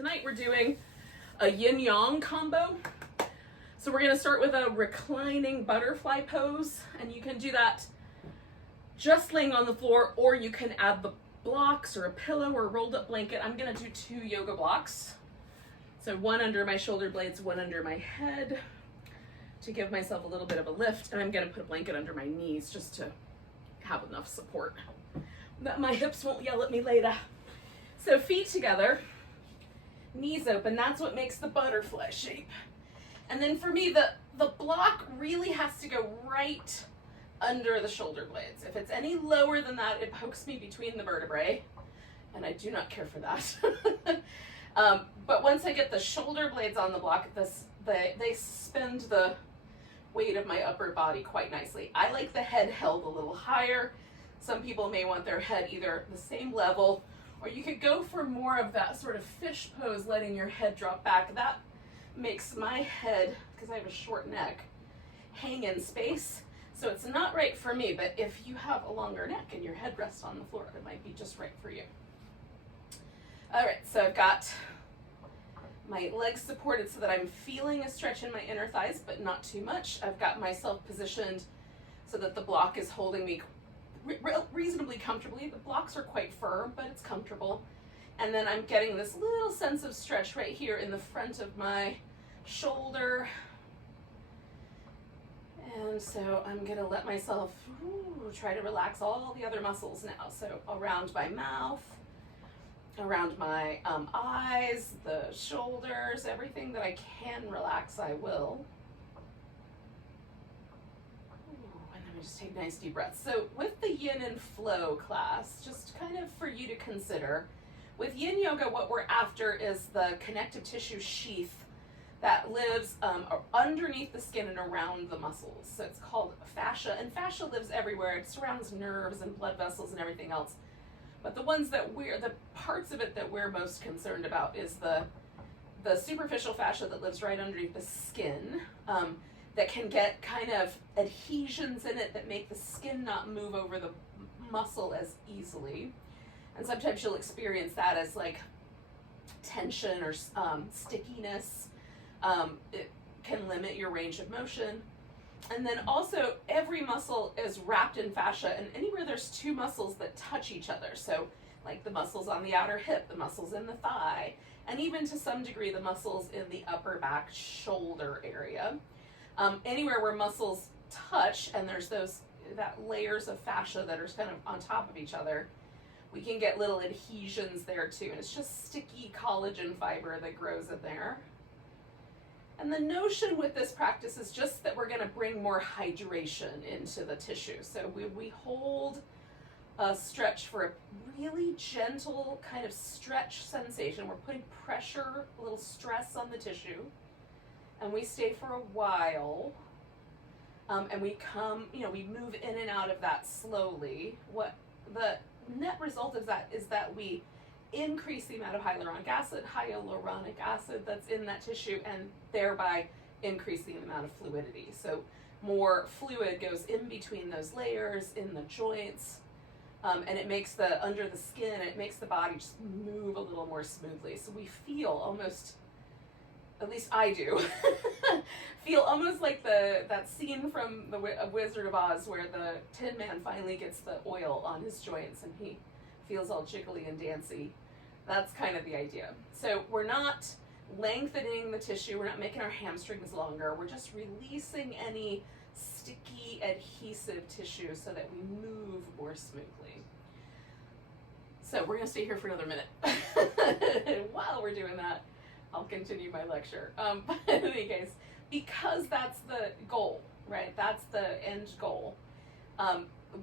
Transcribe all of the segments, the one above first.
Tonight we're doing a yin-yang combo. So we're going to start with a reclining butterfly pose, and you can do that just laying on the floor, or you can add the blocks or a pillow or a rolled up blanket. I'm going to do 2 yoga blocks. So one under my shoulder blades, one under my head to give myself a little bit of a lift, and I'm going to put a blanket under my knees just to have enough support that my hips won't yell at me later. So feet together, knees open, that's what makes the butterfly shape. And then for me, the block really has to go right under the shoulder blades. If it's any lower than that, it pokes me between the vertebrae, and I do not care for that. But once I get the shoulder blades on the block, they suspend the weight of my upper body quite nicely. I like the head held a little higher. Some people may want their head either the same level, or you could go for more of that sort of fish pose, letting your head drop back. That makes my head, because I have a short neck, hang in space. So it's not right for me, but if you have a longer neck and your head rests on the floor, it might be just right for you. All right, so I've got my legs supported so that I'm feeling a stretch in my inner thighs, but not too much. I've got myself positioned so that the block is holding me reasonably comfortably. The blocks are quite firm, but it's comfortable. And then I'm getting this little sense of stretch right here in the front of my shoulder. And so I'm gonna let myself try to relax all the other muscles now. So around my mouth, around my eyes, the shoulders, everything that I can relax, I will. And then we just take nice deep breaths. So with the yin and flow class, just kind of for you to consider, with yin yoga, what we're after is the connective tissue sheath that lives underneath the skin and around the muscles. So it's called fascia, and fascia lives everywhere. It surrounds nerves and blood vessels and everything else. But the parts of it that we're most concerned about is the superficial fascia that lives right underneath the skin, that can get kind of adhesions in it that make the skin not move over the muscle as easily. And sometimes you'll experience that as like tension or stickiness. It can limit your range of motion. And then also every muscle is wrapped in fascia, and anywhere there's 2 muscles that touch each other, so like the muscles on the outer hip, the muscles in the thigh, and even to some degree the muscles in the upper back shoulder area, anywhere where muscles touch and there's that layers of fascia that are kind of on top of each other, we can get little adhesions there too, and it's just sticky collagen fiber that grows in there. And the notion with this practice is just that we're going to bring more hydration into the tissue. So we hold a stretch for a really gentle kind of stretch sensation. We're putting pressure, a little stress on the tissue, and we stay for a while. And we we move in and out of that slowly. What the net result of that is that we increase the amount of hyaluronic acid that's in that tissue, and thereby increase the amount of fluidity. So more fluid goes in between those layers, in the joints, and it makes under the skin, it makes the body just move a little more smoothly. So we feel almost, at least I do, feel almost like that scene from A Wizard of Oz where the Tin Man finally gets the oil on his joints and he feels all jiggly and dancy. That's kind of the idea. So we're not lengthening the tissue, we're not making our hamstrings longer, we're just releasing any sticky adhesive tissue so that we move more smoothly. So we're going to stay here for another minute. While we're doing that, I'll continue my lecture. But in any case, because that's the goal, right? That's the end goal.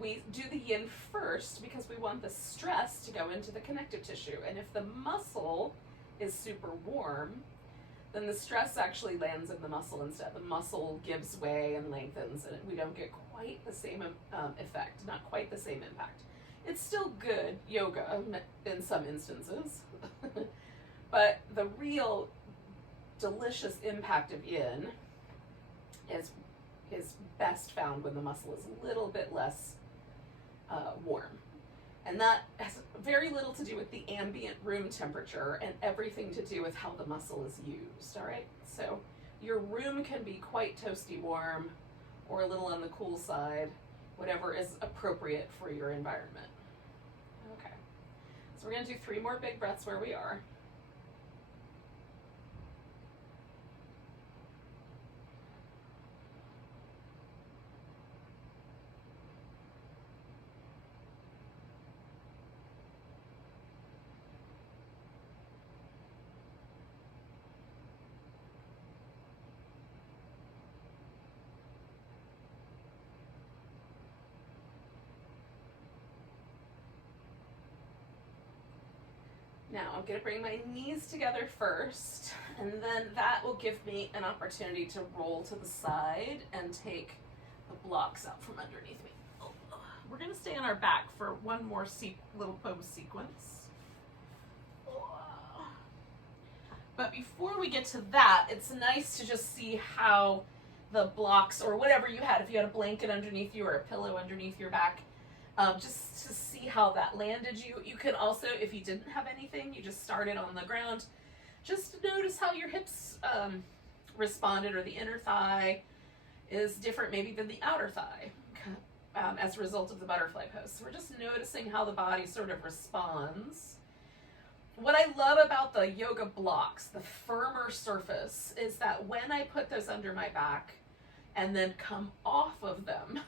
We do the yin first because we want the stress to go into the connective tissue. And if the muscle is super warm, then the stress actually lands in the muscle instead. The muscle gives way and lengthens, and we don't get quite the same effect, not quite the same impact. It's still good yoga in some instances, but the real delicious impact of yin is best found when the muscle is a little bit less warm. And that has very little to do with the ambient room temperature and everything to do with how the muscle is used, all right? So your room can be quite toasty warm or a little on the cool side, whatever is appropriate for your environment. Okay, so we're gonna do 3 more big breaths where we are. Now I'm going to bring my knees together first, and then that will give me an opportunity to roll to the side and take the blocks out from underneath me. We're going to stay on our back for one more little pose sequence. But before we get to that, it's nice to just see how the blocks, or whatever you had, if you had a blanket underneath you or a pillow underneath your back, just to see how that landed you. You can also, if you didn't have anything, you just started on the ground, just notice how your hips responded, or the inner thigh is different maybe than the outer thigh as a result of the butterfly pose. So we're just noticing how the body sort of responds. What I love about the yoga blocks, the firmer surface, is that when I put those under my back and then come off of them,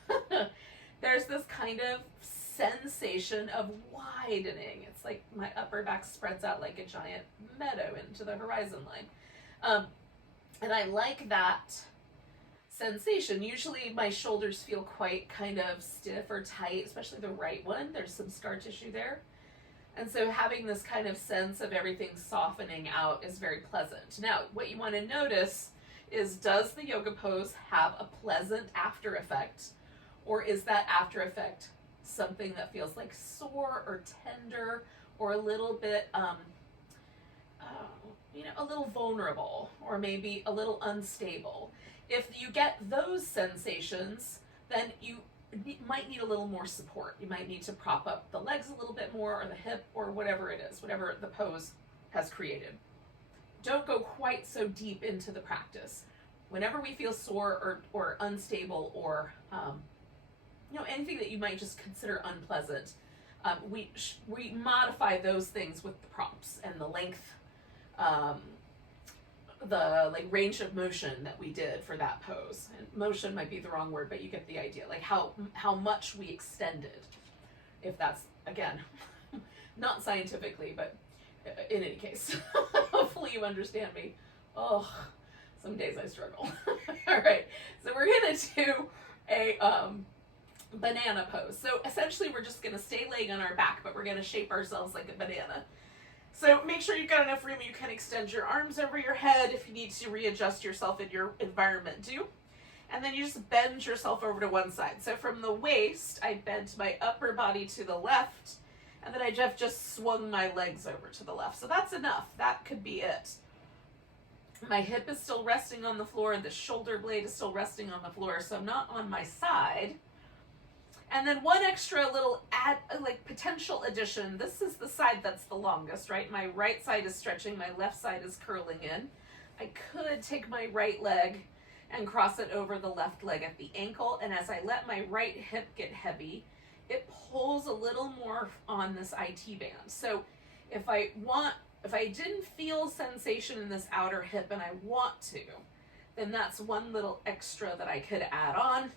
there's this kind of sensation of widening. It's like my upper back spreads out like a giant meadow into the horizon line. And I like that sensation. Usually my shoulders feel quite kind of stiff or tight, especially the right one. There's some scar tissue there. And so having this kind of sense of everything softening out is very pleasant. Now, what you want to notice is, does the yoga pose have a pleasant after effect? Or is that after effect something that feels like sore or tender or a little bit, a little vulnerable, or maybe a little unstable? If you get those sensations, then you might need a little more support. You might need to prop up the legs a little bit more, or the hip, or whatever it is, whatever the pose has created. Don't go quite so deep into the practice. Whenever we feel sore or unstable, or anything that you might just consider unpleasant, we modify those things with the props and the length, the range of motion that we did for that pose. And motion might be the wrong word, but you get the idea. Like how much we extended, if that's, again, not scientifically, but in any case, hopefully you understand me. Oh, some days I struggle. All right, so we're gonna do a banana pose. So essentially we're just gonna stay laying on our back, but we're gonna shape ourselves like a banana. So make sure you've got enough room. You can extend your arms over your head. If you need to readjust yourself in your environment, do. And then you just bend yourself over to one side. So from the waist, I bent my upper body to the left, and then I just swung my legs over to the left. So that's enough. That could be it. My hip is still resting on the floor, and the shoulder blade is still resting on the floor, so I'm not on my side. And then one extra little potential addition. This is the side that's the longest, right? My right side is stretching, my left side is curling in. I could take my right leg and cross it over the left leg at the ankle, and as I let my right hip get heavy, it pulls a little more on this IT band. So if I didn't feel sensation in this outer hip and I want to, then that's one little extra that I could add on.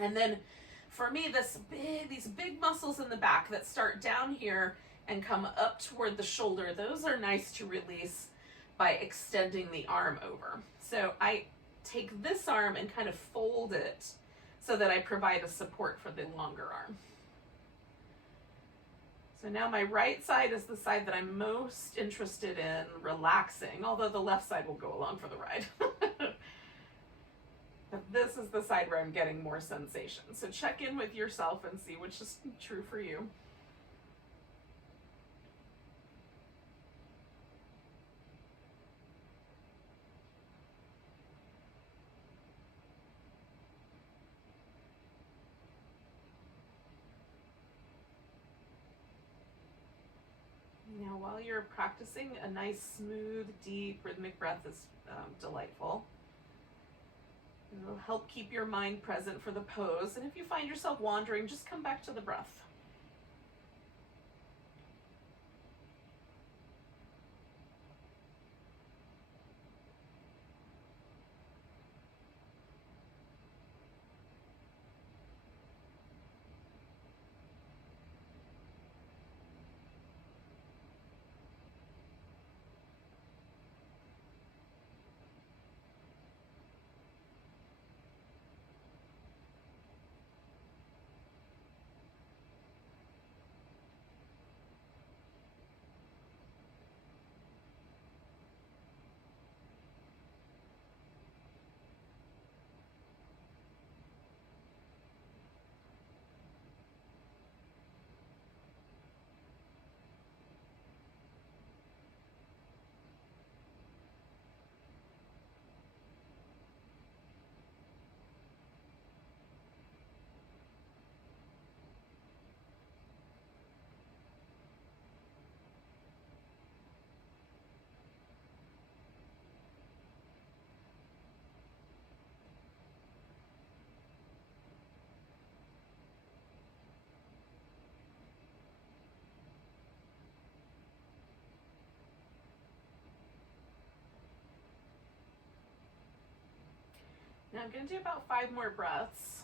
And then for me, these big muscles in the back that start down here and come up toward the shoulder, those are nice to release by extending the arm over. So I take this arm and kind of fold it so that I provide a support for the longer arm. So now my right side is the side that I'm most interested in relaxing, although the left side will go along for the ride. But this is the side where I'm getting more sensation. So check in with yourself and see which is true for you. you're practicing, a nice, smooth, deep, rhythmic breath is delightful. It'll help keep your mind present for the pose. And if you find yourself wandering, just come back to the breath. Now I'm going to do about 5 more breaths.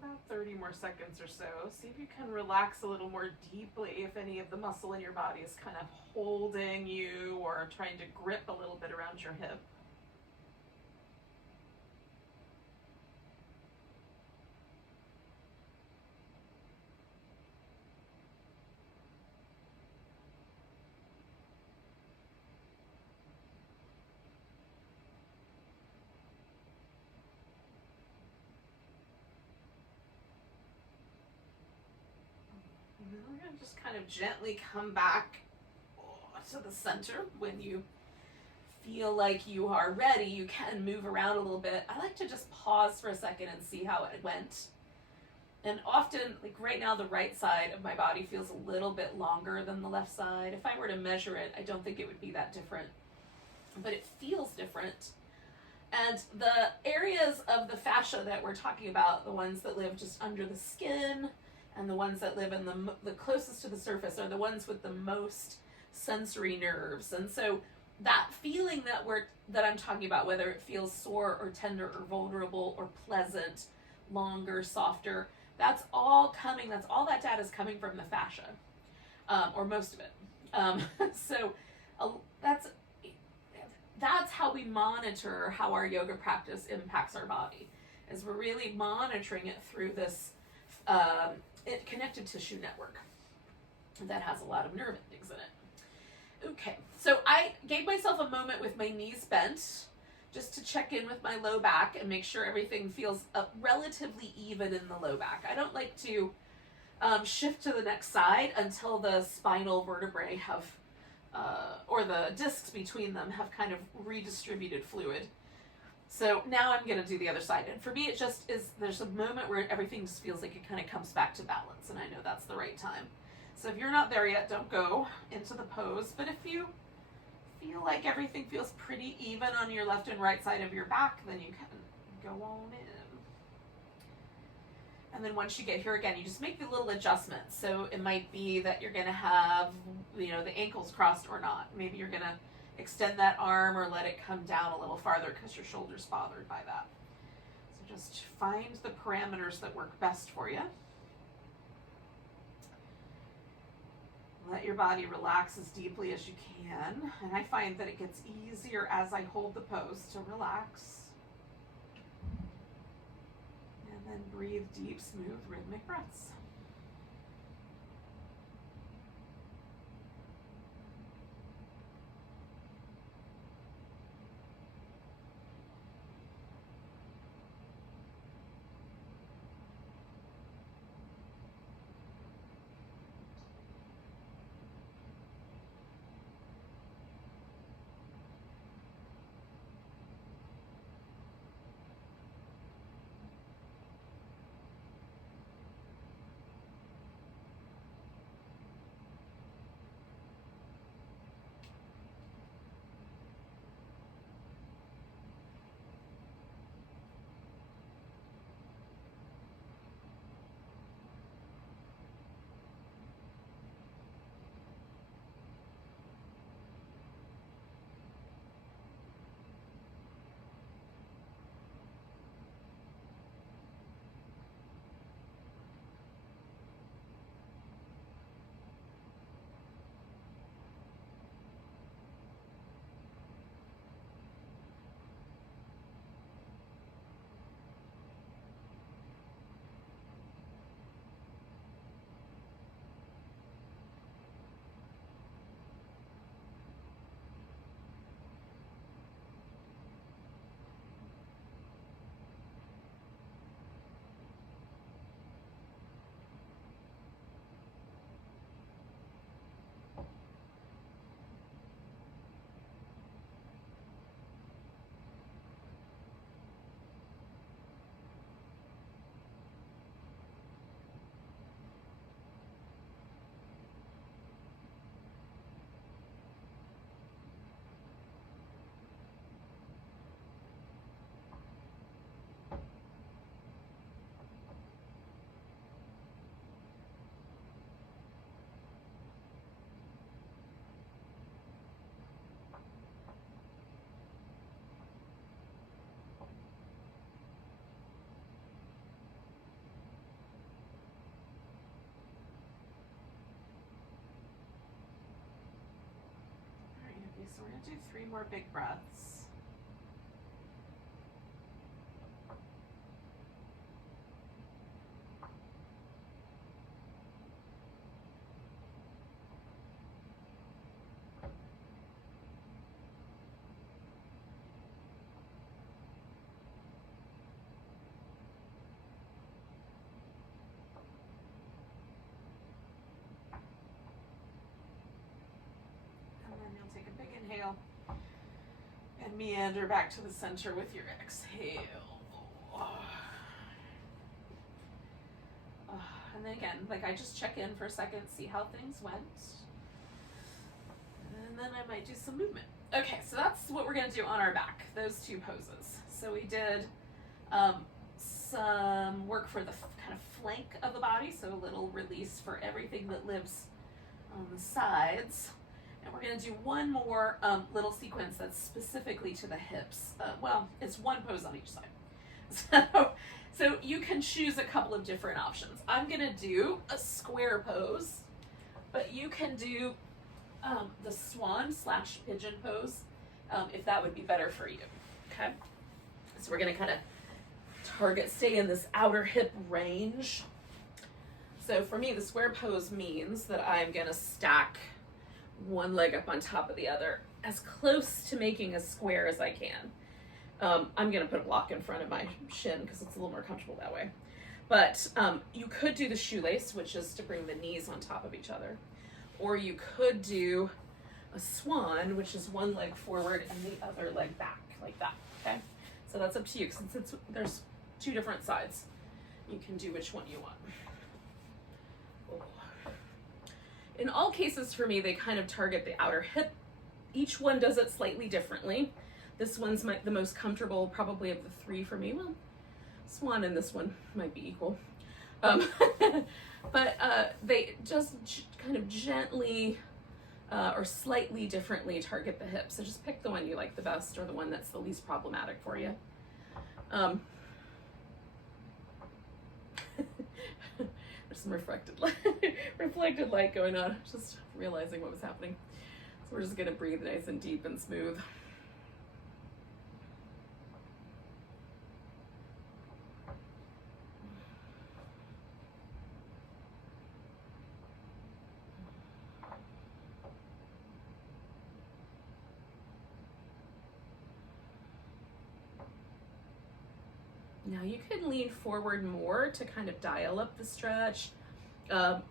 About 30 more seconds or so. See if you can relax a little more deeply if any of the muscle in your body is kind of holding you or trying to grip a little bit around your hip. We're going to just kind of gently come back to the center. When you feel like you are ready, you can move around a little bit. I like to just pause for a second and see how it went. And often, like right now, the right side of my body feels a little bit longer than the left side. If I were to measure it, I don't think it would be that different, but it feels different. And the areas of the fascia that we're talking about, the ones that live just under the skin and the ones that live in the closest to the surface, are the ones with the most sensory nerves. And so that feeling that I'm talking about, whether it feels sore or tender or vulnerable or pleasant, longer, softer, that's all that data is coming from the fascia, or most of it. So that's how we monitor how our yoga practice impacts our body, is we're really monitoring it through this connected tissue network that has a lot of nerve endings in it. Okay, so I gave myself a moment with my knees bent just to check in with my low back and make sure everything feels relatively even in the low back. I don't like to shift to the next side until the spinal vertebrae have or the discs between them have kind of redistributed fluid. So now I'm going to do the other side. And for me, it just is, there's a moment where everything just feels like it kind of comes back to balance. And I know that's the right time. So if you're not there yet, don't go into the pose. But if you feel like everything feels pretty even on your left and right side of your back, then you can go on in. And then once you get here again, you just make the little adjustments. So it might be that you're going to have, the ankles crossed or not. Maybe you're going to extend that arm or let it come down a little farther because your shoulder's bothered by that. So just find the parameters that work best for you. Let your body relax as deeply as you can. And I find that it gets easier as I hold the pose to relax. And then breathe deep, smooth, rhythmic breaths. so we're gonna do 3 more big breaths. Take a big inhale and meander back to the center with your exhale. And then again, like I just check in for a second, see how things went. And then I might do some movement. Okay, so that's what we're gonna do on our back, those 2 poses. So we did some work for the kind of flank of the body, so a little release for everything that lives on the sides. And we're going to do one more little sequence that's specifically to the hips. Well, it's 1 pose on each side. So you can choose a couple of different options. I'm going to do a square pose, but you can do the swan / pigeon pose if that would be better for you. Okay? So we're going to kind of stay in this outer hip range. So for me, the square pose means that I'm going to stack one leg up on top of the other, as close to making a square as I can. I'm gonna put a block in front of my shin because it's a little more comfortable that way. But you could do the shoelace, which is to bring the knees on top of each other. Or you could do a swan, which is one leg forward and the other leg back, like that, okay? So that's up to you, since there's 2 different sides. You can do which one you want. In all cases for me, they kind of target the outer hip. Each one does it slightly differently. This one's the most comfortable probably of the 3 for me. Well, swan and this one might be equal. But they just kind of gently or slightly differently target the hips. So just pick the one you like the best or the one that's the least problematic for you. There's some reflected light going on. Just realizing what was happening. So we're just gonna breathe nice and deep and smooth. Now you can lean forward more to kind of dial up the stretch. For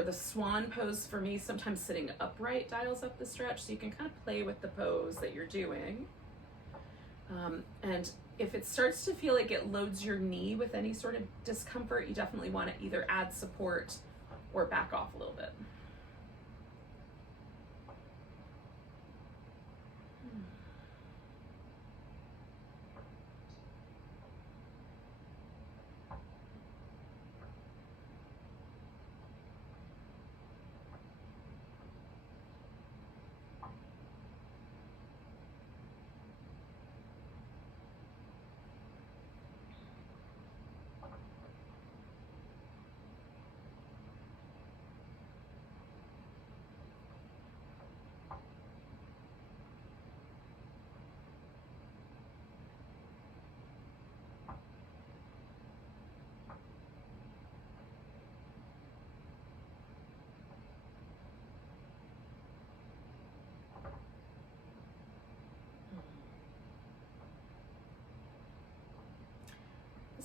the swan pose, for me, sometimes sitting upright dials up the stretch, so you can kind of play with the pose that you're doing. And if it starts to feel like it loads your knee with any sort of discomfort, you definitely want to either add support or back off a little bit.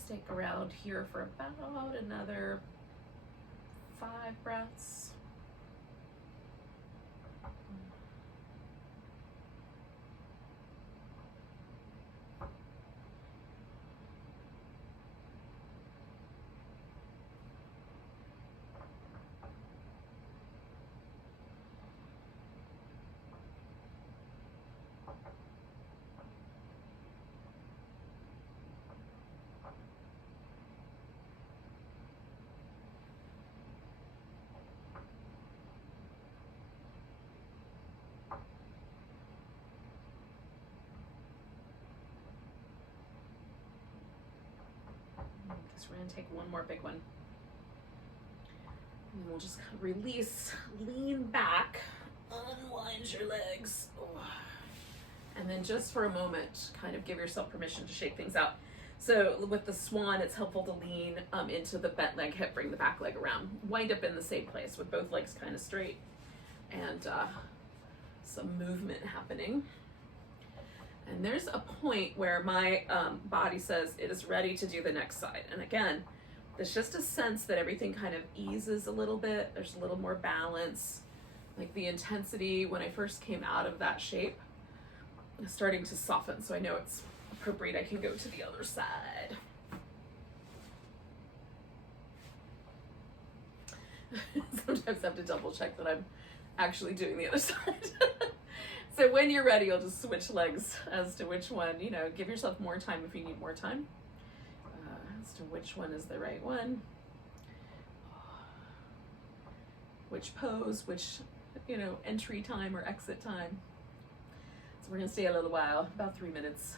Stick around here for about another 5 breaths. So we're gonna take one more big one. And then we'll just kind of release, lean back, unwind your legs. Oh. And then just for a moment, kind of give yourself permission to shake things out. So with the swan, it's helpful to lean into the bent leg hip, bring the back leg around. Wind up in the same place with both legs kind of straight, and some movement happening. And there's a point where my body says it is ready to do the next side. And again, there's just a sense that everything kind of eases a little bit. There's a little more balance. Like the intensity when I first came out of that shape is starting to soften. So I know it's appropriate. I can go to the other side. Sometimes I have to double check that I'm actually doing the other side. So when you're ready, you'll just switch legs as to which one, you know, give yourself more time if you need more time. As to which one is the right one, which pose, which, you know, entry time or exit time. So we're gonna stay a little while, about 3 minutes.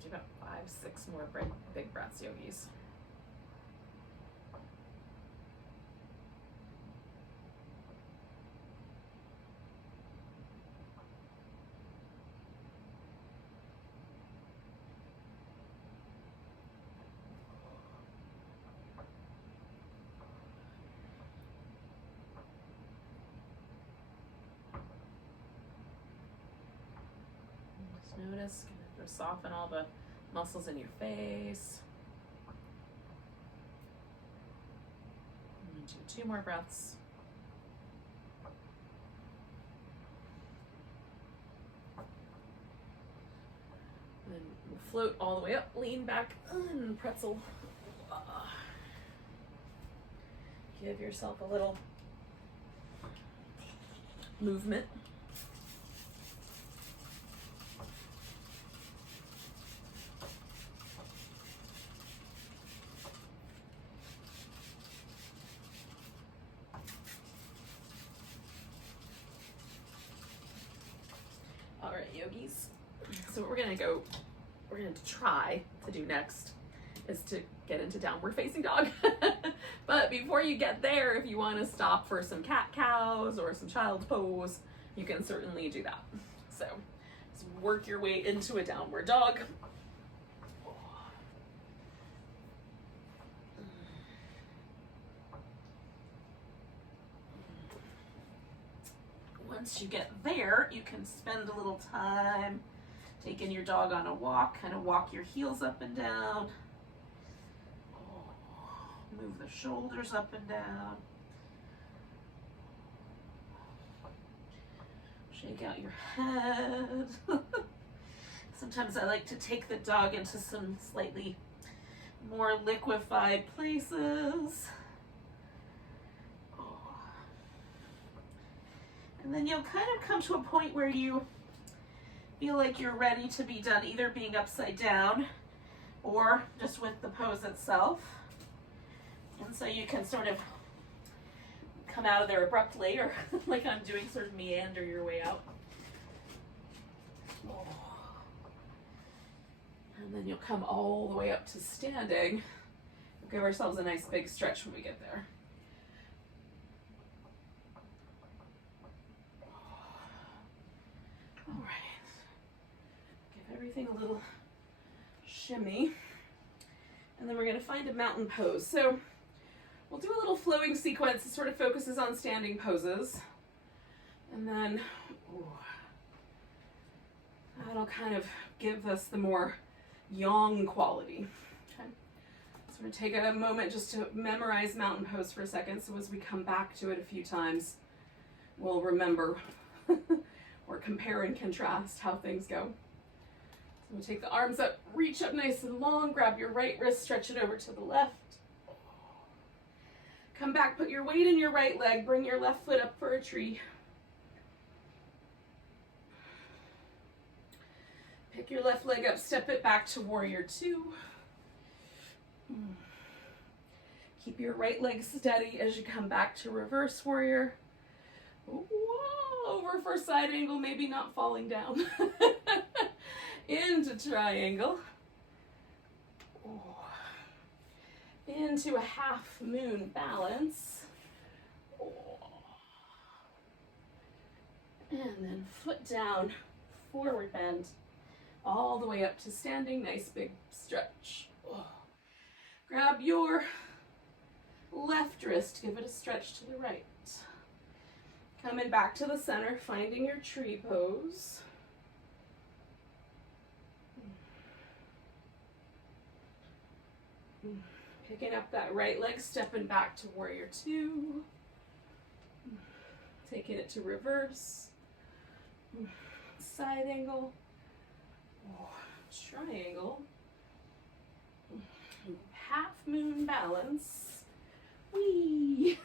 Do about 5-6 more big breaths, yogis. Just notice. Soften all the muscles in your face. Do 2 more breaths. And then we'll float all the way up, lean back, and pretzel. Give yourself a little movement. All right, yogis. So what we're gonna try to do next is to get into downward facing dog. But before you get there, if you want to stop for some cat cows or some child's pose, you can certainly do that. So just work your way into a downward dog. Once you get there, you can spend a little time taking your dog on a walk, kind of walk your heels up and down. Move the shoulders up and down. Shake out your head. Sometimes I like to take the dog into some slightly more liquefied places. And then you'll kind of come to a point where you feel like you're ready to be done either being upside down or just with the pose itself. And so you can sort of come out of there abruptly, or like I'm doing, sort of meander your way out. And then you'll come all the way up to standing. We'll give ourselves a nice big stretch when we get there. All right. Give everything a little shimmy. And then we're going to find a mountain pose. So we'll do a little flowing sequence that sort of focuses on standing poses. And then that'll kind of give us the more yang quality. Okay. So we're going to take a moment just to memorize mountain pose for a second. So as we come back to it a few times, we'll remember or compare and contrast how things go. So we'll take the arms up, reach up nice and long, grab your right wrist, stretch it over to the left. Come back, put your weight in your right leg, bring your left foot up for a tree. Pick your left leg up, step it back to warrior two. Keep your right leg steady as you come back to reverse warrior. Whoa, over for side angle, maybe not falling down. Into triangle. Into a half moon balance. And then foot down, forward bend, all the way up to standing, nice big stretch. Grab your left wrist, give it a stretch to the right. Coming back to the center, finding your tree pose. Picking up that right leg, stepping back to warrior two. Taking it to reverse. Side angle. Triangle. Half moon balance. Whee!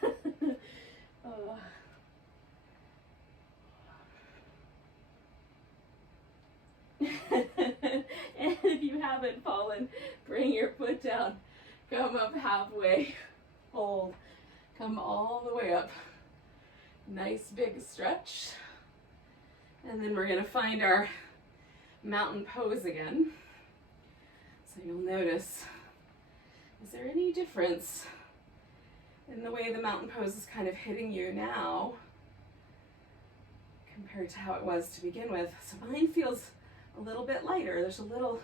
And if you haven't fallen, bring your foot down. Come up halfway. Hold. Come all the way up. Nice big stretch. And then we're going to find our mountain pose again. So you'll notice, is there any difference in the way the mountain pose is kind of hitting you now compared to how it was to begin with? So mine feels a little bit lighter. There's a little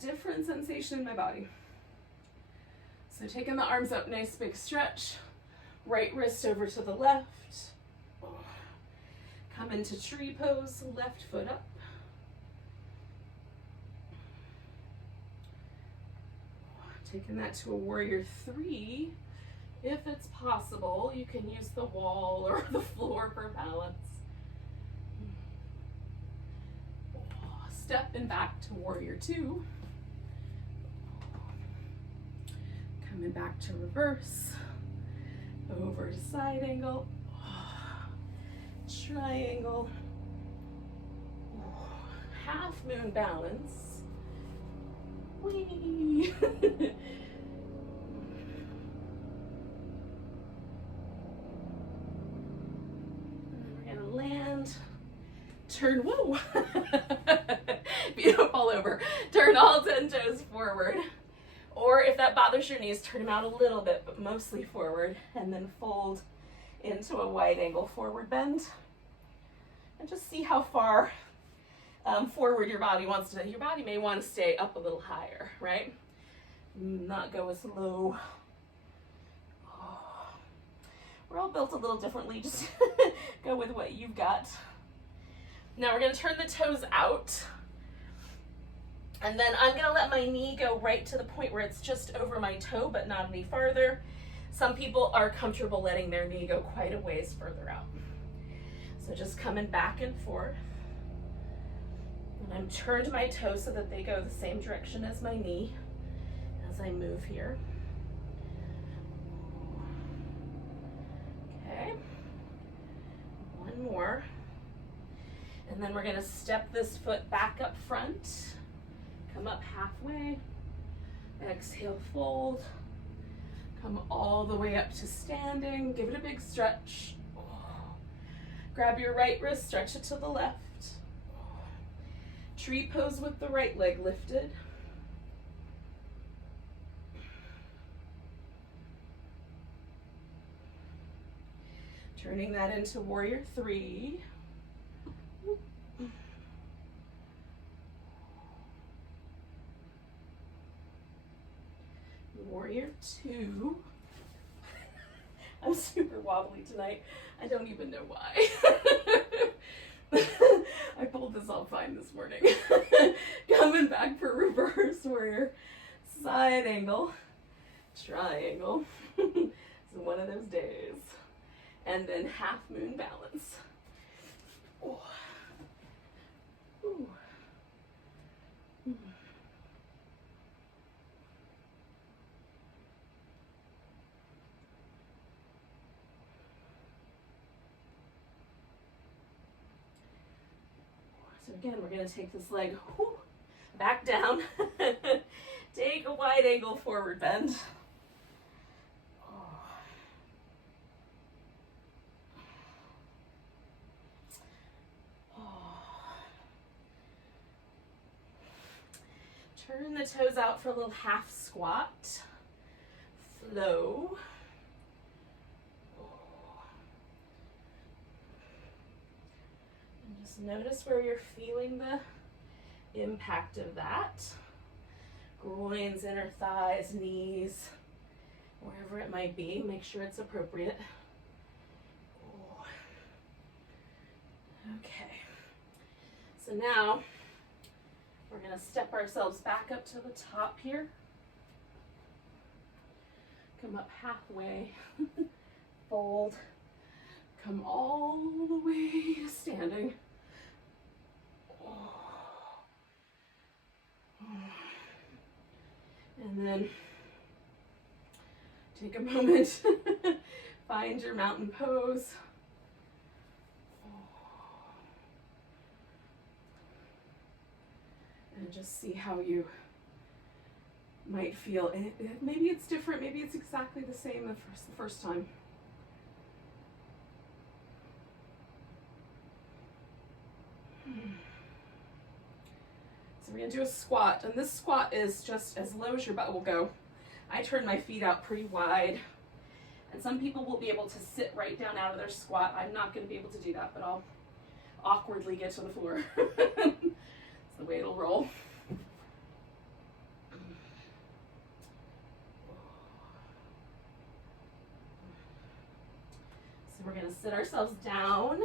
different sensation in my body. So taking the arms up, nice big stretch. Right wrist over to the left. Come into tree pose, left foot up. Taking that to a warrior three. If it's possible, you can use the wall or the floor for balance. Stepping back to warrior two. Coming back to reverse. Over to side angle. Triangle. Half moon balance. Whee! We're gonna land. Turn, whoa! If you don't fall over, turn all 10 toes forward. Or if that bothers your knees, turn them out a little bit, but mostly forward, and then fold into a wide angle forward bend. And just see how far forward your body wants to. Your body may want to stay up a little higher, right? Not go as low. Oh. We're all built a little differently. Just go with what you've got. Now we're going to turn the toes out. And then I'm going to let my knee go right to the point where it's just over my toe, but not any farther. Some people are comfortable letting their knee go quite a ways further out. So just coming back and forth. And I'm turned my toes so that they go the same direction as my knee. as I move here. Okay, one more. And then we're going to step this foot back up front, come up halfway, exhale, fold, come all the way up to standing, give it a big stretch. Grab your right wrist, stretch it to the left. Tree pose with the right leg lifted. Turning that into warrior 3. Warrior 2. I'm super wobbly tonight. I don't even know why. I pulled this all fine this morning. Coming back for reverse warrior. Side angle. Triangle. It's one of those days. And then half moon balance. Oh. Ooh. Mm. So again, we're going to take this leg back down. Take a wide angle forward bend. Turn the toes out for a little half squat. Flow. And just notice where you're feeling the impact of that. Groins, inner thighs, knees, wherever it might be. Make sure it's appropriate. Okay. So now, we're going to step ourselves back up to the top here. Come up halfway, fold, come all the way to standing. And then take a moment, find your mountain pose. And just see how you might feel. And maybe it's different, maybe it's exactly the same the first time. So we're going to do a squat, and this squat is just as low as your butt will go. I turn my feet out pretty wide, and some people will be able to sit right down out of their squat. I'm not going to be able to do that, but I'll awkwardly get to the floor. It's the way it'll roll. So we're going to sit ourselves down.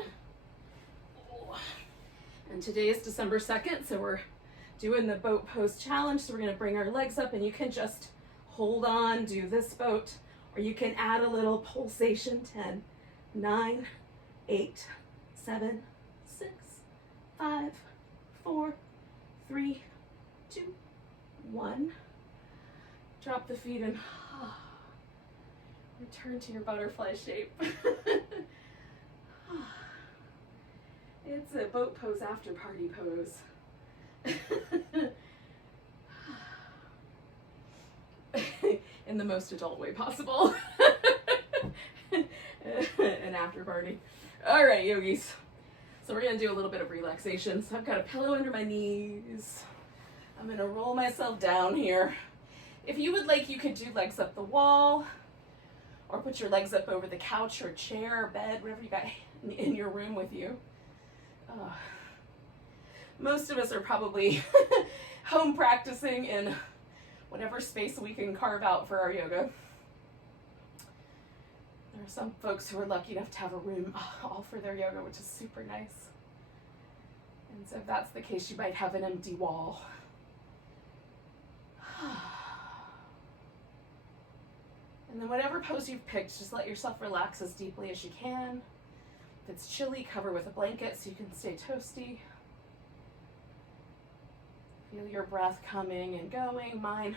And today is December 2nd, so we're doing the boat pose challenge. So we're going to bring our legs up, and you can just hold on, do this boat, or you can add a little pulsation. 10, 9, 8, 7, 6, 5, 4, 3, 2, 1. Drop the feet and return to your butterfly shape. It's a boat pose after party pose. In the most adult way possible. An after party. All right, yogis. So we're going to do a little bit of relaxation. So I've got a pillow under my knees. I'm going to roll myself down here. If you would like, you could do legs up the wall, or put your legs up over the couch or chair or bed, whatever you got in your room with you. Most of us are probably home practicing in whatever space we can carve out for our yoga. There are some folks who are lucky enough to have a room all for their yoga, which is super nice. And so if that's the case, you might have an empty wall. And then whatever pose you've picked, just let yourself relax as deeply as you can. If it's chilly, cover with a blanket so you can stay toasty. Feel your breath coming and going. Mine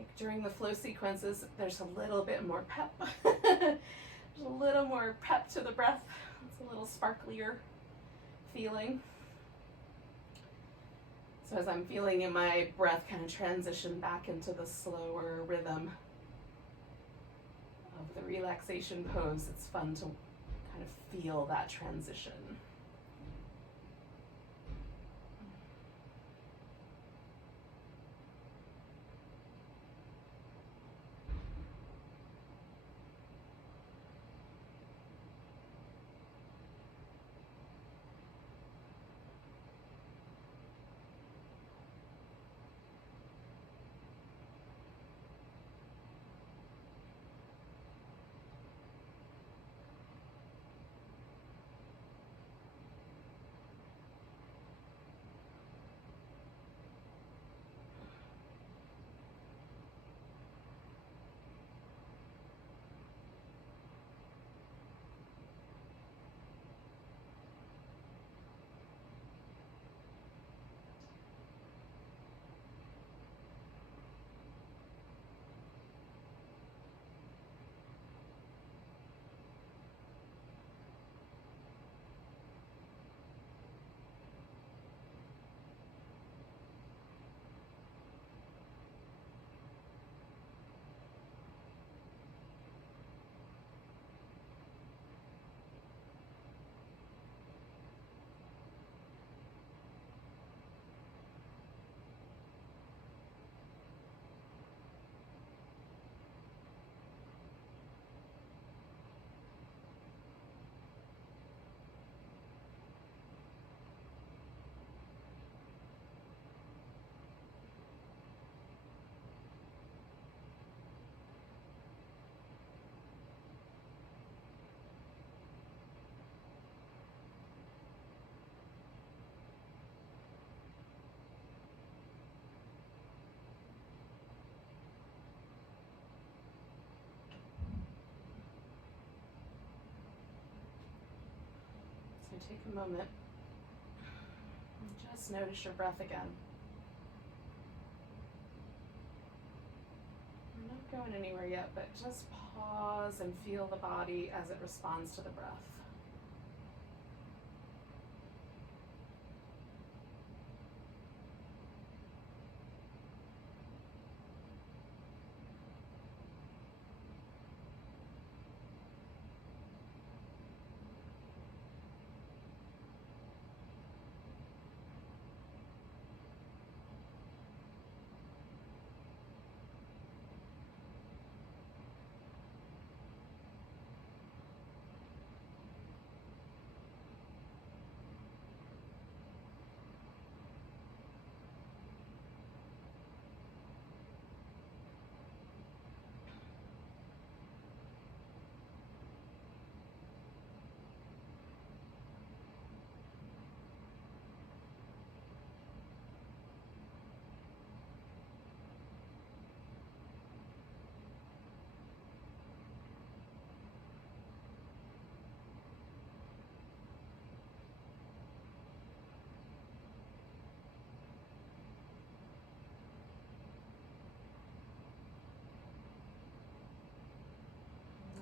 Like during the flow sequences, there's a little bit more pep. There's a little more pep to the breath. It's a little sparklier feeling. So as I'm feeling in my breath kind of transition back into the slower rhythm of the relaxation pose, it's fun to kind of feel that transition. So take a moment and just notice your breath again. I'm not going anywhere yet, but just pause and feel the body as it responds to the breath.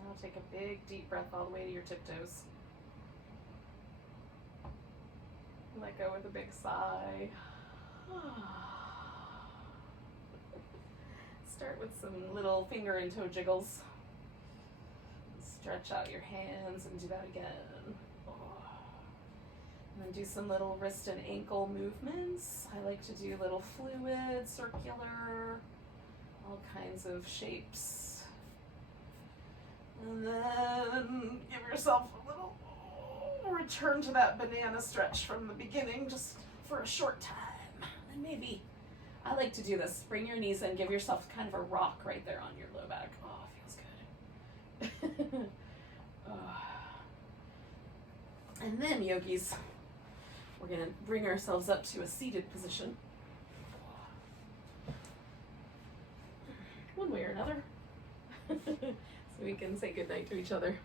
Now take a big deep breath all the way to your tiptoes. Let go with a big sigh. Start with some little finger and toe jiggles. Stretch out your hands and do that again. And then do some little wrist and ankle movements. I like to do little fluid, circular, all kinds of shapes. And then give yourself a little return to that banana stretch from the beginning just for a short time. And maybe, I like to do this, bring your knees in, give yourself kind of a rock right there on your low back. Oh, it feels good. And then, yogis, we're going to bring ourselves up to a seated position. One way or another. So we can say goodnight to each other.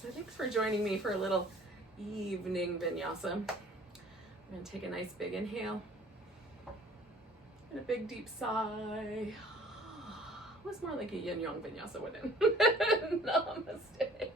So thanks for joining me for a little evening vinyasa. I'm going to take a nice big inhale. And a big deep sigh. It was more like a yin yang vinyasa, wouldn't it? Namaste.